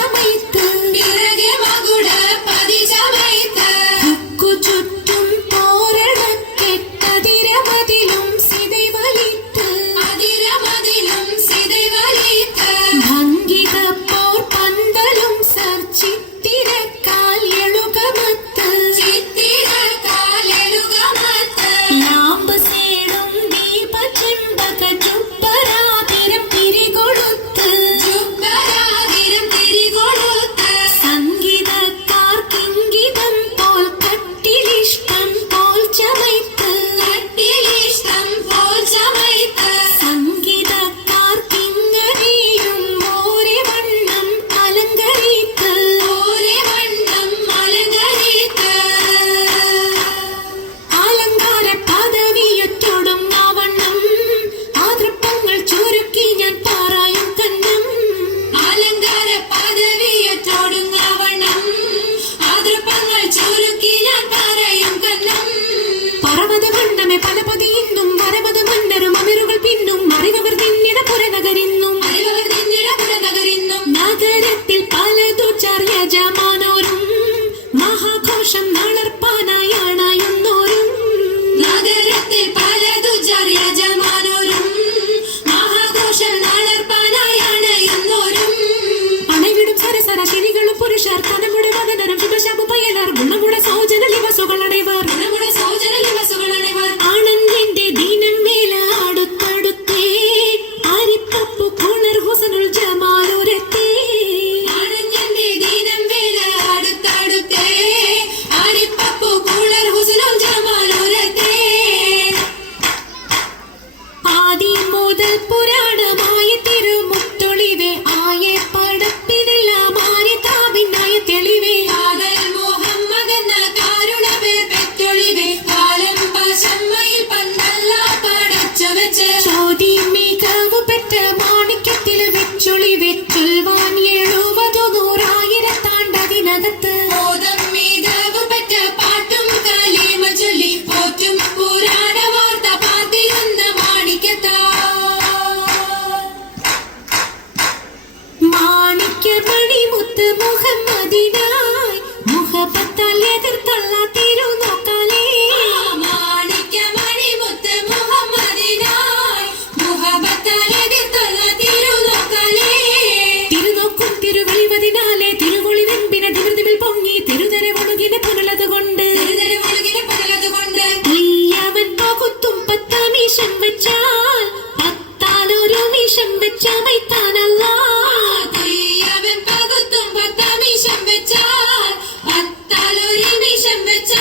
ചമയ്ത്ത് പിറകെ മകുട പതി ചമയ്ത്ത് ഉക്കു ചുറ്റും തോരണക്കെട്ടതിരമതിലും സിതൈവലിത്ത് അതിരമതിലും സിതൈവലിത്ത് ഭംഗിത പോർ പന്തലും സർ ചിത്തിരക്കാൽ എളുകമത്ത് ചിത്തിരക്കാൽ എളുകമത്ത് ലാമ്പ് സേടും ദീപ ചെമ്പക ജുബ്ബരാതിരം തിരികൊടുത്ത് ജുബ്ബരാതിരം തിരികൊടുത്ത് സംഗീതക്കാർ കിങ്കിതം പോൽ കട്ടിലിഷ്ടം പോൽ ചമയ്ത്ത് കട്ടിലിഷ്ടം പോൽ ചമയ്ത്ത് സംഗീതക്കാർ കിങ്ങനെയും ഓരേ വണ്ണം അലങ്കരിത്ത് ഓരേ വണ്ണം അലങ്കരിത്ത് അലങ്കാര പദവിയൊറ്റോടും ആവണ്ണം ആതൃപ്പങ്ങൾ ചുരുക്കി ഞാൻ പാറായും കണ്ണം അലങ്കാര പദവിയൊറ്റോടും ആവണ്ണം ആതൃപ്പങ്ങൾ ചുരുക്കി ഞാൻ പാറായും കണ്ണം പർവ്വത മണ്ഡമേ പല പൊതിയിന്നും വരവത മന്നരും അമിരുകൾ പിന്നും അറിവർ നിന്നിട പുറനഗരിന്നും അറിവർ നിന്നിട പുറനഗരിന്നും നഗരത്തിൽ പലതു ചർയജമാനോരും മഹാഘോഷം നളർപ്പാനായി അണയുന്നോരും നഗരത്തിൽ പലതു ചർയജമാനോരും മഹാഘോഷം നളർപ്പാനായി അണയുന്നോരും അണവിടും സരസര ശരികളും പുരുഷർ കനമുടെ മകനരം ശുഭശാപു പയലാർ ഗുണമുടെ സൗജന ലിവസുകളടൈവർ ഗുണമുടെ സൗജന ലിവസുകളടൈവർ ആനന്ദിന്റെ ദീനം വേല അടുത്തടുത്തേ ആരിപ്പപ്പു കുണർ ഹുസനുൽ ജമാലുരത്തേ ആനന്ദിന്റെ ദീനം വേല അടുത്തടുത്തേ ആരിപ്പപ്പു കുണർ ഹുസനുൽ ജമാലുരത്തേ ആദി മുതൽ പുരാണമായ തിരുമുത്തൊളിവേ ആയ പടപ്പിനെല്ലാം ആര്യ താപിനായ തെളിവേ ആകൽ മുഹമ്മദെന്ന കാരുണവേർ പെറ്റൊളിവേ കാലം പശമ്മയിൽ പന്തല്ല പടച്ചു വെച്ച് ചോതി മികവ് പെറ്റ മാണിക്യത്തിൽ വെച്ചൊളിവേ ചൊൽവാൻ 70,000,000 ബോധം മികവ് പെറ്റ പാട്ടും കലീമ ചൊല്ലി പോറ്റും പുരാണ വാർത്ത പാർത്തിരുന്ന മാണിക്യത്താ മാണിക്യമണിമുത്ത് മുഹമ്മദിനായി മുഹബത്താൽ എതിർത്തള്ള തിരുനോക്കാലേ മാണിക്യമണിമുത്ത് മുഹമ്മദിനായി മുഹബത്താൽ എതിർത്തള്ള തിരുനോക്കാലേ തിരുനോക്കും തിരുവളിവതിനാലെ തിരുവൊളി വെമ്പിന ദിമിർദിമിൽ പൊങ്ങി തിരുതരെ ഒഴുകിനെ പുനലതുകൊണ്ട് തിരുതരെ ഒഴുകിനെ പുനലതുകൊണ്ട് അവൻ പകുത്തും പത്താമീശം വെച്ചാൽ പത്താലൊരു മീശം വെച്ചമൈത്താനല്ല അവൻ പകുത്തും പത്താമീശം വെച്ചാൽ പത്താലൊരു മീശം വെച്ച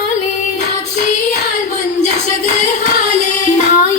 ഹാലേ സാക്ഷിയാൽ മുഞ്ചഷക് ഹാലേ നായ